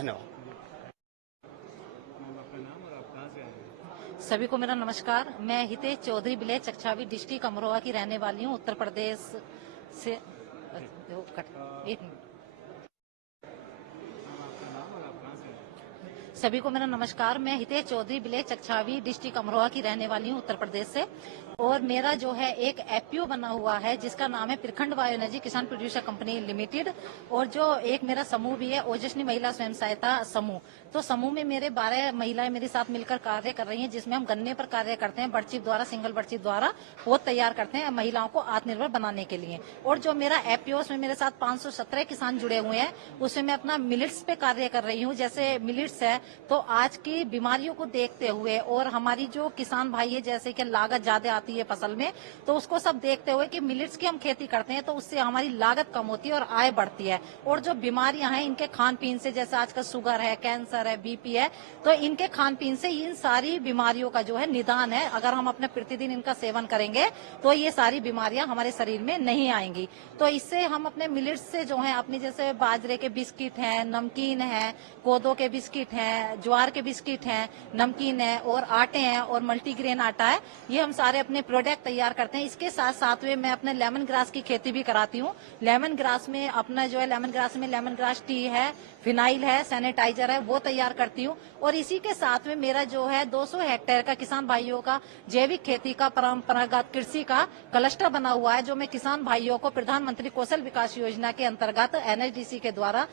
धन्यवाद। सभी को मेरा नमस्कार। मैं हितेश चौधरी विलेज चकछावी डिस्ट्रिक्ट अमरोहा की रहने वाली हूँ, उत्तर प्रदेश से। सभी को मेरा नमस्कार। मैं हितेश चौधरी विलेज चकछावी डिस्ट्रिक्ट अमरोहा की रहने वाली हूँ, उत्तर प्रदेश से। और मेरा जो है एक एफपीओ बना हुआ है जिसका नाम है प्रखंड बायो एनर्जी किसान प्रोड्यूसर कंपनी लिमिटेड। और जो एक मेरा समूह भी है, ओजस्वी महिला स्वयं सहायता समूह। तो समूह में मेरे 12 महिलाएं मेरे साथ मिलकर कार्य कर रही हैं, जिसमें हम गन्ने पर कार्य करते हैं, बर्डचिप द्वारा, सिंगल बर्डचिप द्वारा पौध तैयार करते हैं महिलाओं को आत्मनिर्भर बनाने के लिए। और जो मेरा एफपीओ, उसमें मेरे साथ 517 किसान जुड़े हुए हैं। उसमें मैं अपना मिलेट्स पे कार्य कर रही हूँ। जैसे मिलेट्स है तो आज की बीमारियों को देखते हुए और हमारी जो किसान भाई है, जैसे कि लागत ज्यादा आती है फसल में, तो उसको सब देखते हुए कि मिलेट्स की हम खेती करते हैं तो उससे हमारी लागत कम होती है और आय बढ़ती है। और जो बीमारियां हैं इनके खान पीन से, जैसे आजकल शुगर है, कैंसर है, बीपी है, तो इनके खान पीन से इन सारी बीमारियों का जो है निदान है। अगर हम अपने प्रतिदिन इनका सेवन करेंगे तो ये सारी बीमारियां हमारे शरीर में नहीं आएंगी। तो इससे हम अपने मिलेट्स से जो है अपनी, जैसे बाजरे के बिस्किट हैं, नमकीन है, कोदो के बिस्किट हैं, ज्वार के बिस्किट हैं, नमकीन है और आटे हैं और मल्टीग्रेन आटा है, ये हम सारे अपने प्रोडक्ट तैयार करते हैं। इसके साथ साथ में मैं अपने लेमन ग्रास की खेती भी कराती हूँ। लेमन ग्रास में अपना जो है, लेमन ग्रास में लेमन ग्रास टी है, फिनाइल है, सैनिटाइजर है, वो तैयार करती हूँ। और इसी के साथ में मेरा जो है 200 हेक्टेयर का किसान भाइयों का जैविक खेती का, परंपरागत कृषि का क्लस्टर बना हुआ है, जो मैं किसान भाइयों को प्रधानमंत्री कौशल विकास योजना के अंतर्गत एनएचडीसी के द्वारा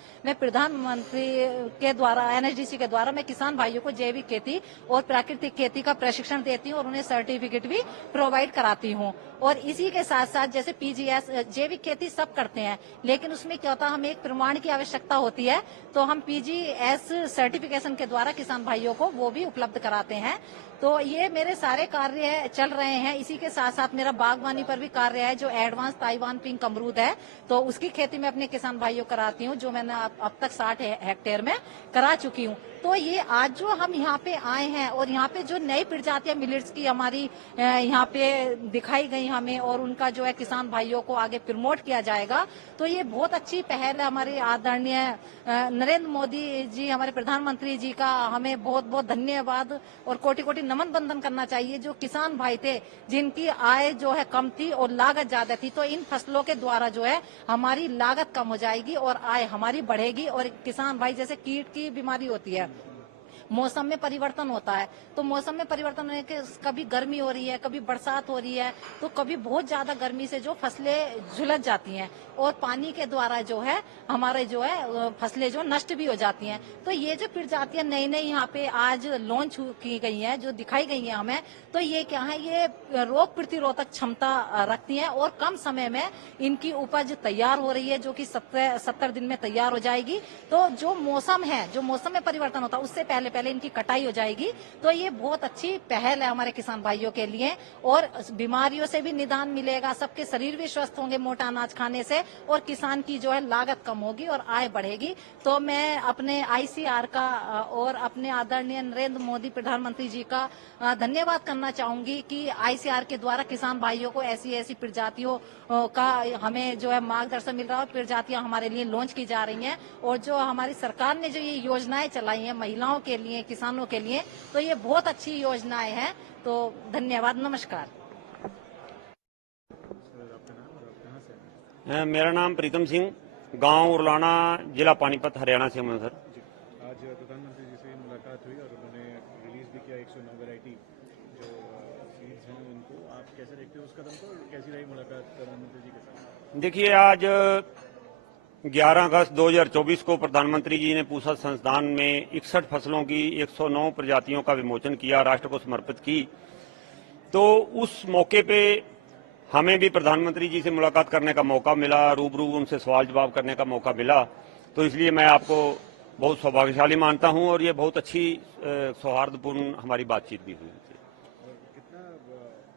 एनएचडीसी के द्वारा मैं किसान भाइयों को जैविक खेती और प्राकृतिक खेती का प्रशिक्षण देती हूँ और उन्हें सर्टिफिकेट भी प्रोवाइड कराती हूँ। और इसी के साथ साथ जैसे पीजीएस, जैविक खेती सब करते हैं, लेकिन उसमें क्या होता है, हमें एक प्रमाण की आवश्यकता होती है, तो हम पीजीएस सर्टिफिकेशन के द्वारा किसान भाइयों को वो भी उपलब्ध कराते हैं। तो ये मेरे सारे कार्य चल रहे हैं। इसी के साथ साथ मेरा बागवानी पर भी कार्य है, जो एडवांस ताइवान पिंक अमरूद है, तो उसकी खेती में अपने किसान भाइयों कराती हूँ, जो मैंने अब तक 60 हेक्टेयर में करा चुकी हूँ। तो ये आज जो हम यहाँ पे आए हैं और यहाँ पे जो नई प्रजातियां मिलेट्स की हमारी यहाँ पे दिखाई गई हमें, और उनका जो है किसान भाइयों को आगे प्रमोट किया जाएगा, तो ये बहुत अच्छी पहल है। हमारे आदरणीय नरेंद्र मोदी जी, हमारे प्रधानमंत्री जी का हमें बहुत बहुत धन्यवाद और कोटि कोटि नमन बंदन करना चाहिए। जो किसान भाई थे जिनकी आय जो है कम थी और लागत ज्यादा थी, तो इन फसलों के द्वारा जो है हमारी लागत कम हो जाएगी और आय हमारी बढ़ेगी। और किसान भाई, जैसे कीट की बीमारी होती है, मौसम में परिवर्तन होता है, तो मौसम में परिवर्तन होने के कभी गर्मी हो रही है, कभी बरसात हो रही है, तो कभी बहुत ज्यादा गर्मी से जो फसलें झुलस जाती हैं और पानी के द्वारा जो है हमारे जो है फसलें जो नष्ट भी हो जाती हैं। तो ये जो प्रजातियां नई नई यहाँ पे आज लॉन्च की गई हैं, जो दिखाई गई हैं हमें, तो ये क्या है, ये रोग प्रतिरोधक क्षमता रखती हैं और कम समय में इनकी उपज तैयार हो रही है, जो कि 70 दिन में तैयार हो जाएगी। तो जो मौसम है, जो मौसम में परिवर्तन होता है, उससे पहले इनकी कटाई हो जाएगी। तो ये बहुत अच्छी पहल है हमारे किसान भाइयों के लिए, और बीमारियों से भी निदान मिलेगा, सबके शरीर भी स्वस्थ होंगे मोटा अनाज खाने से, और किसान की जो है लागत कम होगी और आय बढ़ेगी। तो मैं अपने आईसीआर का और अपने आदरणीय नरेंद्र मोदी प्रधानमंत्री जी का धन्यवाद करना चाहूंगी कि आईसीआर के द्वारा किसान भाइयों को ऐसी ऐसी प्रजातियों का हमें जो है मार्गदर्शन मिल रहा है, प्रजातियां हमारे लिए लॉन्च की जा रही हैं। और जो हमारी सरकार ने जो ये योजनाएं चलाई हैं महिलाओं के लिए, किसानों के लिए, तो ये बहुत अच्छी योजनाएं हैं। तो धन्यवाद, नमस्कार। मेरा नाम प्रीतम सिंह, गांव उरलाना, जिला पानीपत, हरियाणा से हूं सर। आज प्रधानमंत्री जी से मुलाकात हुई और उन्होंने रिलीज भी किया 109 वैरायटी जो सीड्स हैं उनको। आप कैसे देखते हो उस कदम को, कैसी रही मुलाकात प्रधानमंत्री जी के साथ? देखिए, आज 11 अगस्त 2024 को प्रधानमंत्री जी ने पूसा संस्थान में 61 फसलों की 109 प्रजातियों का विमोचन किया, राष्ट्र को समर्पित की। तो उस मौके पे हमें भी प्रधानमंत्री जी से मुलाकात करने का मौका मिला, रूबरू उनसे सवाल जवाब करने का मौका मिला। तो इसलिए मैं आपको बहुत सौभाग्यशाली मानता हूं और ये बहुत अच्छी सौहार्दपूर्ण हमारी बातचीत भी हुई। और कितना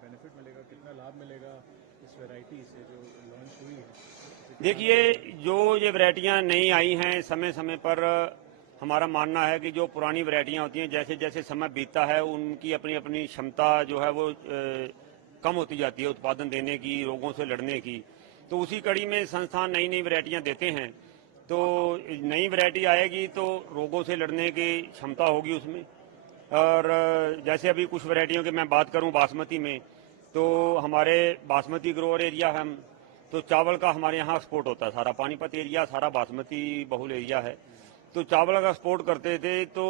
बेनिफिट मिलेगा, कितना लाभ मिलेगा इस वैरायटी से जो लॉन्च हुई है? देखिए, जो ये वैरायटियां नई आई हैं, समय समय पर हमारा मानना है कि जो पुरानी वैरायटियां होती हैं, जैसे जैसे समय बीतता है उनकी अपनी अपनी क्षमता जो है वो कम होती जाती है, उत्पादन देने की, रोगों से लड़ने की। तो उसी कड़ी में संस्थान नई नई वैरायटियां देते हैं। तो नई वैरायटी आएगी तो रोगों से लड़ने की क्षमता होगी उसमें। और जैसे अभी कुछ वैरायटियों की मैं बात करूं बासमती में, तो हमारे बासमती ग्रोअर एरिया है, हम तो चावल का हमारे यहाँ एक्सपोर्ट होता है, सारा पानीपत एरिया सारा बासमती बहुल एरिया है। तो चावल का एक्सपोर्ट करते थे तो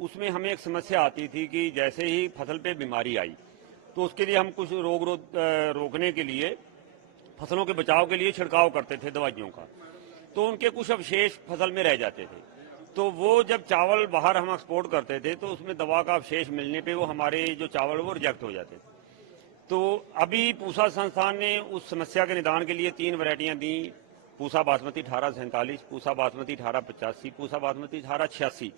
उसमें हमें एक समस्या आती थी कि जैसे ही फसल पे बीमारी आई तो उसके लिए हम कुछ रोकने के लिए, फसलों के बचाव के लिए छिड़काव करते थे दवाइयों का, तो उनके कुछ अवशेष फसल में रह जाते थे। तो वो जब चावल बाहर हम एक्सपोर्ट करते थे तो उसमें दवा का अवशेष मिलने पे वो हमारे जो चावल वो रिजेक्ट हो जाते थे। तो अभी पूसा संस्थान ने उस समस्या के निदान के लिए 3 वैरायटियां दी, पूसा बासमती 1847, पूसा बासमती 1885, पूसा बासमती 1886।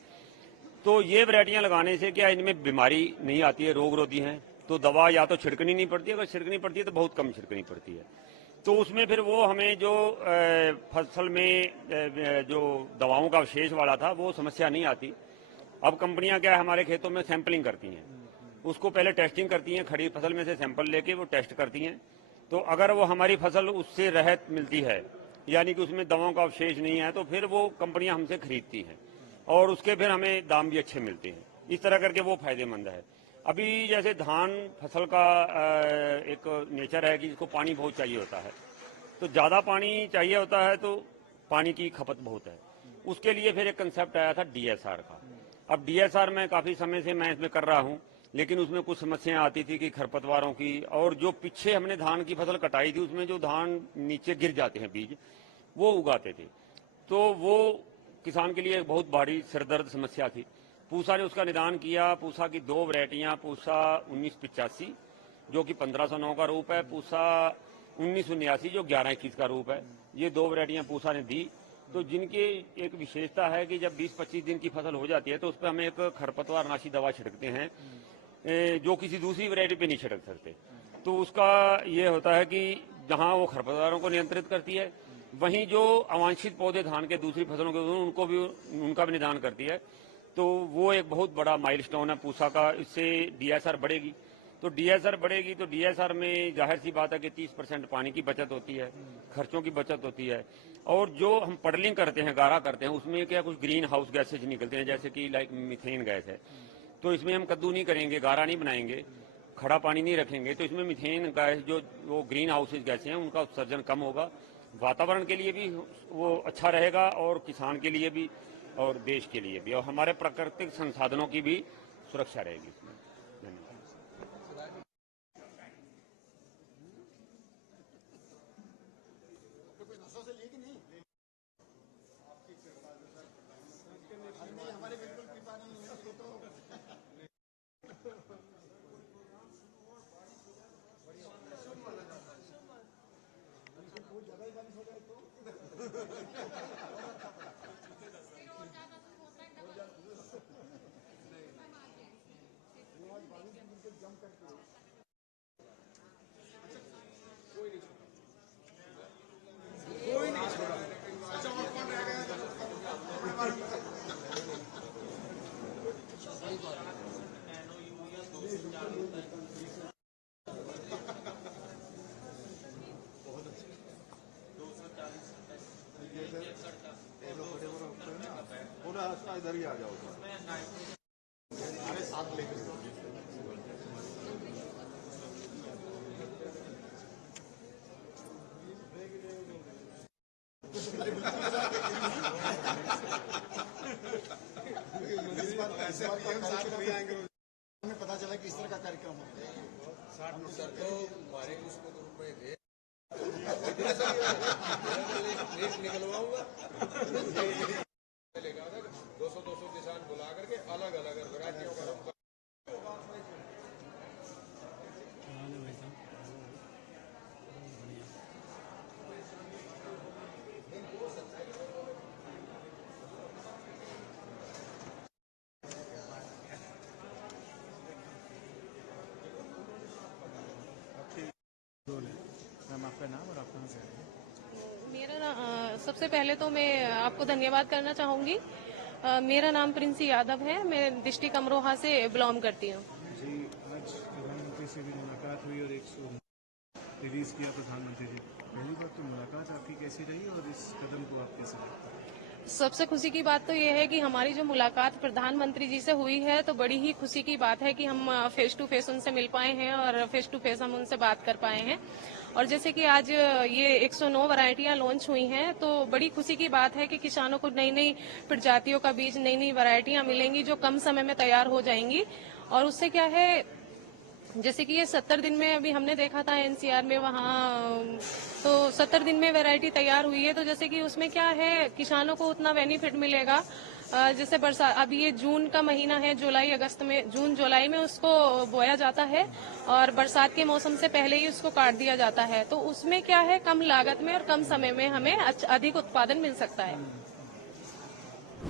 तो ये वैरायटियां लगाने से क्या इनमें बीमारी नहीं आती है, रोग रोधी हैं, तो दवा या तो छिड़कनी नहीं पड़ती है, अगर छिड़कनी पड़ती है तो बहुत कम छिड़कनी पड़ती है। तो उसमें फिर वो हमें जो फसल में जो दवाओं का अवशेष वाला था वो समस्या नहीं आती। अब कंपनियां क्या है हमारे खेतों में सैंपलिंग करती हैं, उसको पहले टेस्टिंग करती हैं, खड़ी फसल में से सैंपल लेके वो टेस्ट करती हैं। तो अगर वो हमारी फसल उससे रहत मिलती है, यानी कि उसमें दवाओं का अवशेष नहीं है, तो फिर वो कंपनियां हमसे खरीदती हैं और उसके फिर हमें दाम भी अच्छे मिलते हैं। इस तरह करके वो फायदेमंद है। अभी जैसे धान फसल का एक नेचर है कि इसको पानी बहुत चाहिए होता है, तो ज़्यादा पानी चाहिए होता है तो पानी की खपत बहुत है। उसके लिए फिर एक कंसेप्ट आया था डीएसआर का। अब डीएसआर में काफ़ी समय से मैं इसमें कर रहा हूँ, लेकिन उसमें कुछ समस्याएं आती थी कि खरपतवारों की, और जो पीछे हमने धान की फसल कटाई थी उसमें जो धान नीचे गिर जाते हैं बीज वो उगाते थे, तो वो किसान के लिए एक बहुत भारी सिरदर्द समस्या थी। पूसा ने उसका निदान किया। पूसा की 2 वैरायटियां, पूसा 1985 जो कि 1509 का रूप है, पूसा 1979 जो 1121 का रूप है, ये 2 वैरायटियां पूसा ने दी। तो जिनकी एक विशेषता है कि जब 20-25 दिन की फसल हो जाती है तो उस पर हम एक खरपतवार नाशी दवा छिड़कते हैं, जो किसी दूसरी वैरायटी पे नहीं छिड़क सकते। तो उसका ये होता है कि जहां वो खरपतवारों को नियंत्रित करती है, वहीं जो अवांछित पौधे धान के दूसरी फसलों के उनका भी निदान करती है। तो वो एक बहुत बड़ा माइलस्टोन है पूसा का। इससे डीएसआर बढ़ेगी, तो डीएसआर बढ़ेगी तो डीएसआर में जाहिर सी बात है कि 30% पानी की बचत होती है, खर्चों की बचत होती है। और जो हम पडलिंग करते हैं, गारा करते हैं, उसमें क्या कुछ ग्रीन हाउस गैसेज निकलते हैं, जैसे कि लाइक मीथेन गैस है। तो इसमें हम कद्दू नहीं करेंगे, गारा नहीं बनाएंगे, खड़ा पानी नहीं रखेंगे, तो इसमें मीथेन गैस जो वो ग्रीन हाउसेज गैसें हैं उनका उत्सर्जन कम होगा, वातावरण के लिए भी वो अच्छा रहेगा और किसान के लिए भी और देश के लिए भी, और हमारे प्राकृतिक संसाधनों की भी सुरक्षा रहेगी इसमें। धन्यवाद। इधर ही आ जाओ। अरे साथ लेकर हमें पता चला कि इस तरह का कार्यक्रम है। तो हमारे उसको ग्रुप में थे निकलवाऊंगा 200 किसान बुला करके अलग अलग वैरायटियों का आपका नाम और आप कहाँ से आए हैं? मेरा सबसे पहले तो मैं आपको धन्यवाद करना चाहूंगी। मेरा नाम प्रिंसी यादव है, मैं डिस्ट्रिक्ट अमरोहा से बिलोंग करती हूँ। जी, आज प्रधानमंत्री से भी मुलाकात हुई और 100 रिलीज किया प्रधानमंत्री जी। पहली बार तो मुलाकात आपकी कैसी रही और इस कदम को आप कैसे देखते हैं? सबसे खुशी की बात तो ये है कि हमारी जो मुलाकात प्रधानमंत्री जी से हुई है तो बड़ी ही खुशी की बात है कि हम फेस टू फेस उनसे मिल पाए हैं और फेस टू फेस हम उनसे बात कर पाए हैं। और जैसे कि आज ये 109 वैरायटियां लॉन्च हुई हैं तो बड़ी खुशी की बात है कि किसानों को नई नई प्रजातियों का बीज, नई नई वैरायटियां मिलेंगी जो कम समय में तैयार हो जाएंगी। और उससे क्या है, जैसे कि ये 70 दिन में अभी हमने देखा था एनसीआर में, वहाँ तो 70 दिन में वैरायटी तैयार हुई है। तो जैसे कि उसमें क्या है, किसानों को उतना बेनिफिट मिलेगा। जैसे बरसात, अभी ये जून का महीना है, जुलाई अगस्त में, जून जुलाई में उसको बोया जाता है और बरसात के मौसम से पहले ही उसको काट दिया जाता है। तो उसमें क्या है, कम लागत में और कम समय में हमें अधिक उत्पादन मिल सकता है।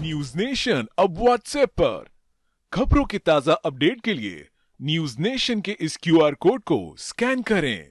न्यूज नेशन अब व्हाट्सएप पर खबरों के ताजा अपडेट के लिए न्यूज नेशन के इस क्यूआर कोड को स्कैन करें।